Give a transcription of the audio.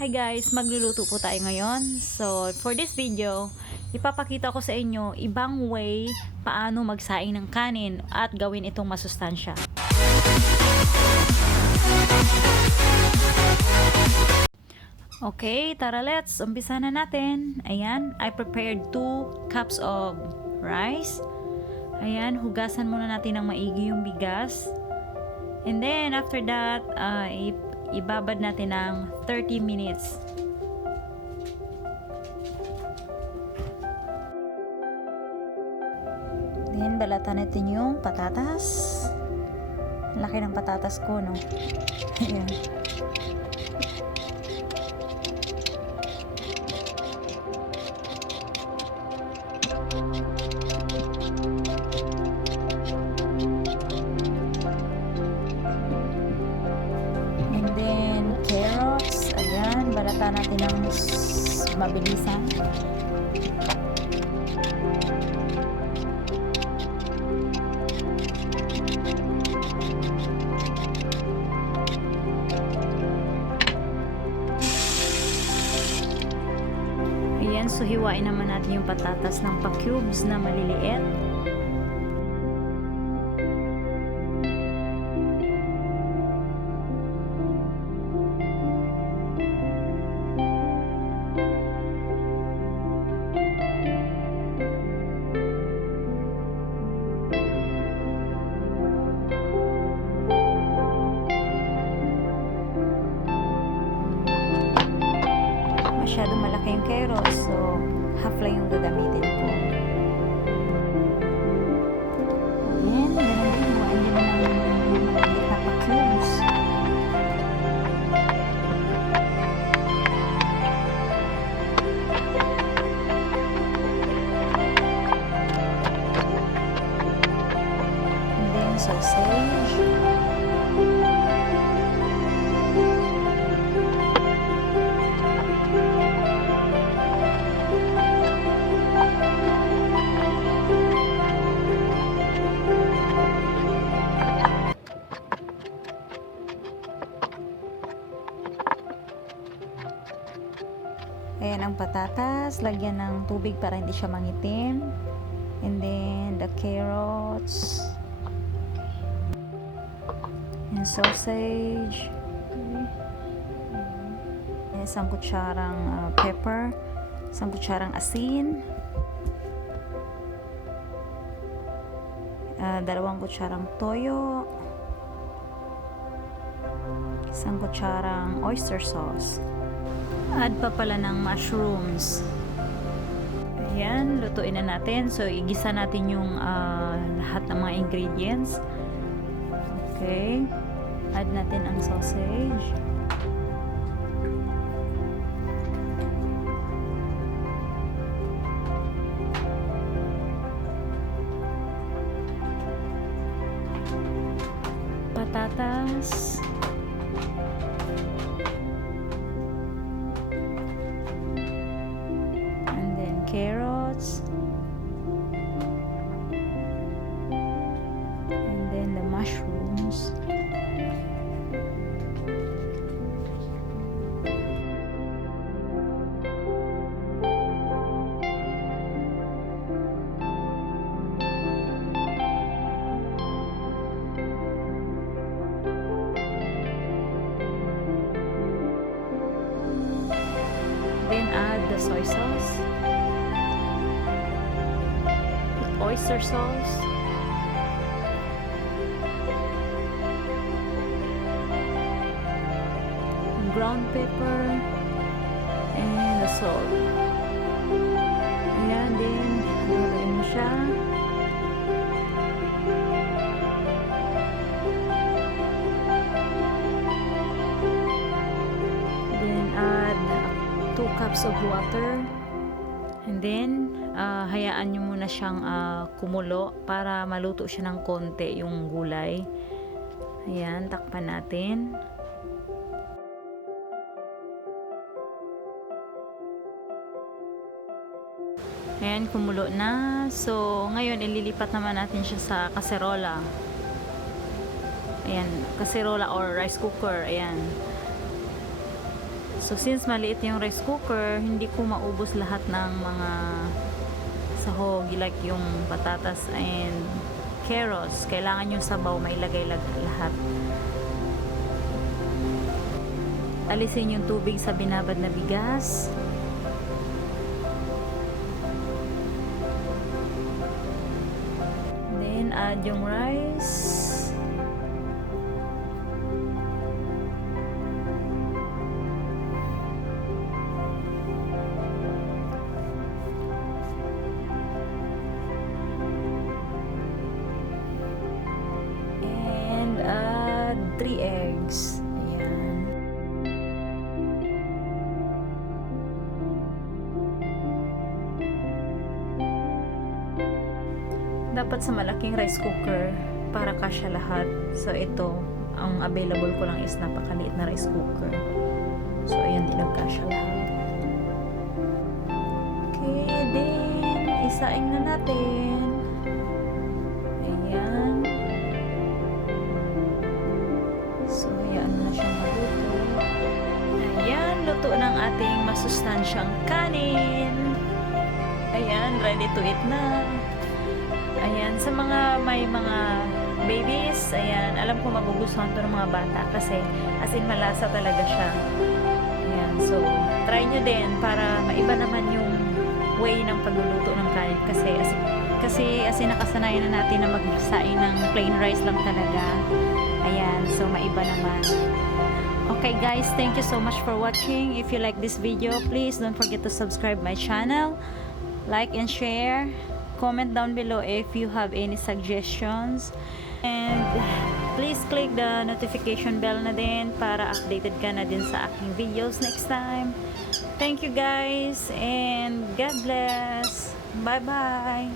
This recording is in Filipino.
Hi guys, magluluto po tayo ngayon. So, for this video, ipapakita ko sa inyo ibang way paano magsaing ng kanin at gawin itong masustansya. Okay, tara let's umpisa na natin. Ayan, I prepared 2 cups of rice. Ayan, hugasan muna natin ng maigi yung bigas. And then, after that, ibabad natin ng 30 minutes. Then, balatan natin yung patatas. Laki ng patatas ko, no? Ayan. And then, carrots. Ayan, balatan natin ng mabilisan. Ayan, so hiwain naman natin yung patatas ng pa-cubes na maliliit. Masyadong malaki yung carrots, so half lang yung gagamitin ko. Ayan, ganun din. Huwain din ng maliit na pa-cubes. And then sausage. Ayan ang patatas, lagyan ng tubig para hindi siya mangitim. And then the carrots. And sausage. And isang kutsarang pepper. Isang kutsarang asin. 2 kutsarang toyo. Isang kutsarang oyster sauce. Add pa pala ng mushrooms. Ayan, lutuin na natin. So, igisa natin yung lahat ng mga ingredients. Okay. Add natin ang sausage. Patatas. Carrots, and then the mushrooms. Then add the soy sauce, oyster sauce, ground pepper, and the salt. Ayan din, haluin mo siya. Then add 2 cups of water. And then, hayaan nyo muna siyang kumulo para maluto siya ng konti yung gulay. Ayan, takpan natin. Ayan, kumulo na. So, ngayon, ililipat naman natin siya sa kaserola. Ayan, kaserola or rice cooker. Ayan. So since maliit yung rice cooker, hindi ko maubos lahat ng mga sahog, like yung patatas and carrots. Kailangan yung sabaw mailagay lahat. Alisin yung tubig sa binabad na bigas. Then add yung rice. And add 3 eggs. Dapat sa malaking rice cooker para kasya lahat. So ito, ang available ko lang is napakaliit na rice cooker. So ayan, di nagkasya lahat. Okay, then isaing na natin. Ayan. So ayan na siyang maluto. Ayan, luto ng ating masustansyang kanin. Ayan, ready to eat na. Ayan, sa mga may mga babies, ayan, alam ko magugustuhan to ng mga bata kasi as in malasa talaga siya. Ayan, so try nyo din para maiba naman yung way ng pagluluto ng kanin kasi as in nakasanayan na natin na magsaing ng plain rice lang talaga. Ayan, so maiba naman. Okay guys, thank you so much for watching. If you like this video, please don't forget to subscribe my channel, like and share. Comment down below if you have any suggestions, and please click the notification bell na din para updated ka na din sa aking videos next time. Thank you guys and God bless. Bye bye.